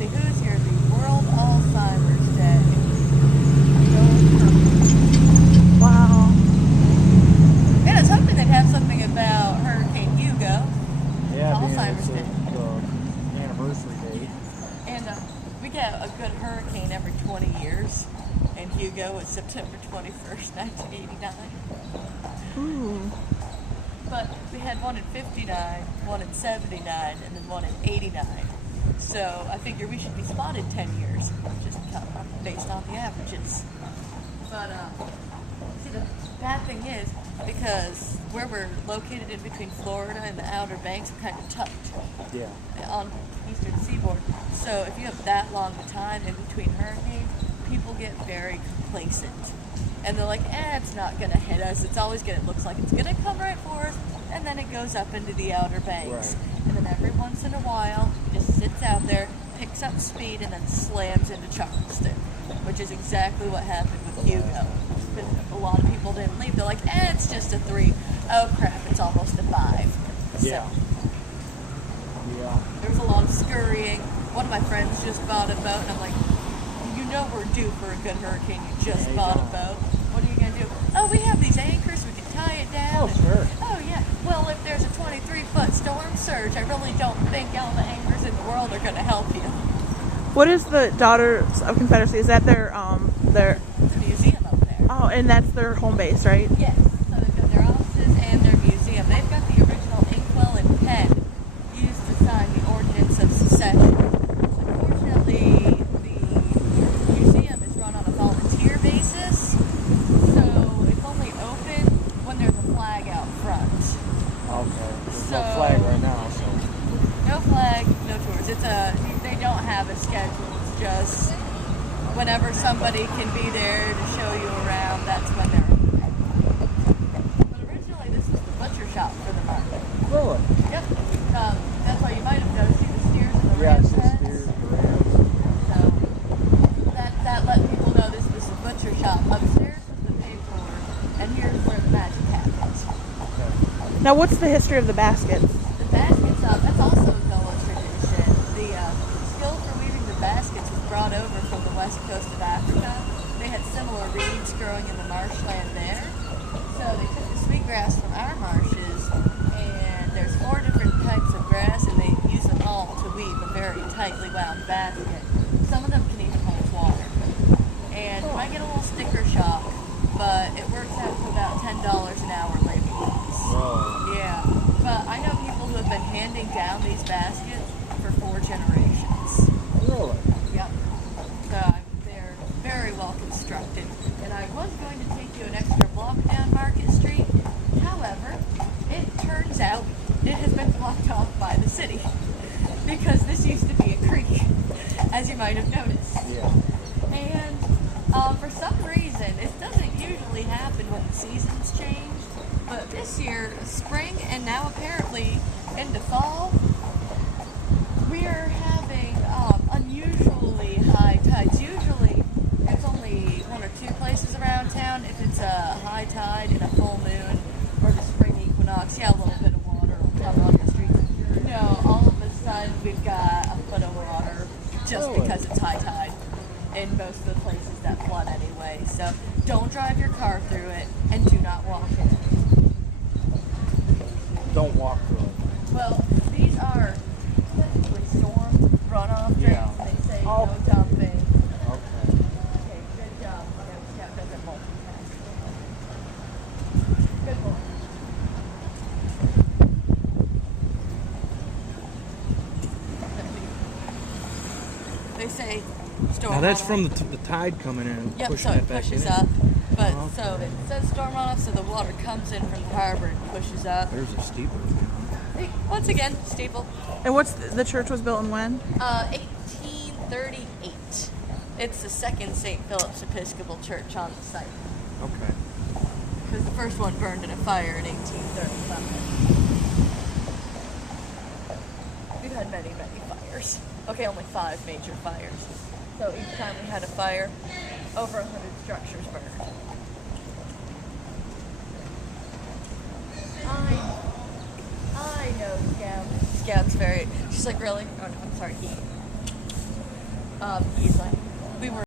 see, who's here? The World Alzheimer's Day. Wow. And I was hoping they'd have something about Hurricane Hugo. Yeah, Alzheimer's Day. The anniversary date. And we get a good hurricane every 20 years. And Hugo was September 21st, 1989. Ooh. But we had one in 59, one in 79, and then one in 89. So I figure we should be spotted 10 years, just based on the averages. But see, the bad thing is, because where we're located in between Florida and the Outer Banks, we're kind of tucked on the eastern seaboard. So if you have that long a time in between hurricanes, people get very complacent. And they're like, it's not going to hit us. It's always going to, looks like it's going to come right for us. And then it goes up into the Outer Banks. Right. And then every once in a while, it just sits out there, picks up speed, and then slams into Charleston, which is exactly what happened with Hugo. Because a lot of people didn't leave. They're like, it's just a 3. Oh, crap, it's almost a 5. Yeah. So, Yeah. there was a lot of scurrying. One of my friends just bought a boat, and I'm like, you know we're due for a good hurricane. You just bought a boat. What are you going to do? Oh, we have these anchors. We can tie it down. Oh, sure. Oh, yeah. Well, if there's a 23-foot storm surge, I really don't think all the anchors in the world are going to help you. What is the Daughters of Confederacy? Is that their It's a museum up there. Oh, and that's their home base, right? Yes. So they've got their offices and their museum. They've got the original inkwell and pen used to sign the Ordinance of Secession. Unfortunately, the museum is run on a volunteer basis, so it's only open when there's a flag out front. Okay. There's no So- flag right now, so. No flag, no tours. They don't have a schedule. It's just whenever somebody can be there to show you around, that's when they're open. But originally, this was the butcher shop for the market. Really? Yep. That's why you might have noticed the steers and the Yeah, rams it's just heads. steers, the rams. So that let people know this was the butcher shop. Upstairs was the pig floor, and here's where the magic happens. Okay. Now, what's the history of the baskets? The baskets, that's also a Gullah tradition. The skill for weaving the baskets was brought over from the west coast of Africa. They had similar reeds growing in the marshland there. So they took the sweetgrass from our marshes, and there's 4 different types of grass, and they use them all to weave a very tightly wound basket. Some of them can even hold water. And you might get a little sticker shock, but it works out to about $10 an hour labor fees. Whoa. Yeah, but I know people who have been handing down these baskets for 4 generations. Really? Yep. So they're very well constructed. And I was going to take you an extra block down Market Street. However, it turns out it has been blocked off by the city because this used to be a creek, as you might have noticed. Yeah. And for some reason, it doesn't usually happen when the seasons change, but this year, spring and now apparently into fall, we are having unusually high tides. Usually, it's only 1 or 2 places around town. If it's a high tide and a full moon, or the spring equinox, yeah, a little bit of water will come on the streets. No, all of a sudden, we've got a foot of water just Really? because it's high tide in most of the places that flood anyway. So don't drive your car through it, and do not walk in it. Don't walk through it. Well, these are technically storm runoff drains. Yeah. They say Oh. no dumping. Okay. Okay, good job. Scout doesn't multitask. Good boy. They say storm Now that's runoff. from the tide coming in, Yep, pushing so it it back pushes in. up. But Oh, so okay. it says storm runoff, so the water comes in from the harbor and pushes up. There's a steeple. Hey, once again, steeple. And what's the church was built in when? 1838. It's the second St. Philip's Episcopal Church on the site. Okay. Because the first one burned in a fire in 1837. We've had many, many fires. Okay, only 5 major fires. So each time we had a fire, over 100 structures burned. I know, Scout. Scout's very... She's like, really? Oh, no, I'm sorry, he. He's like,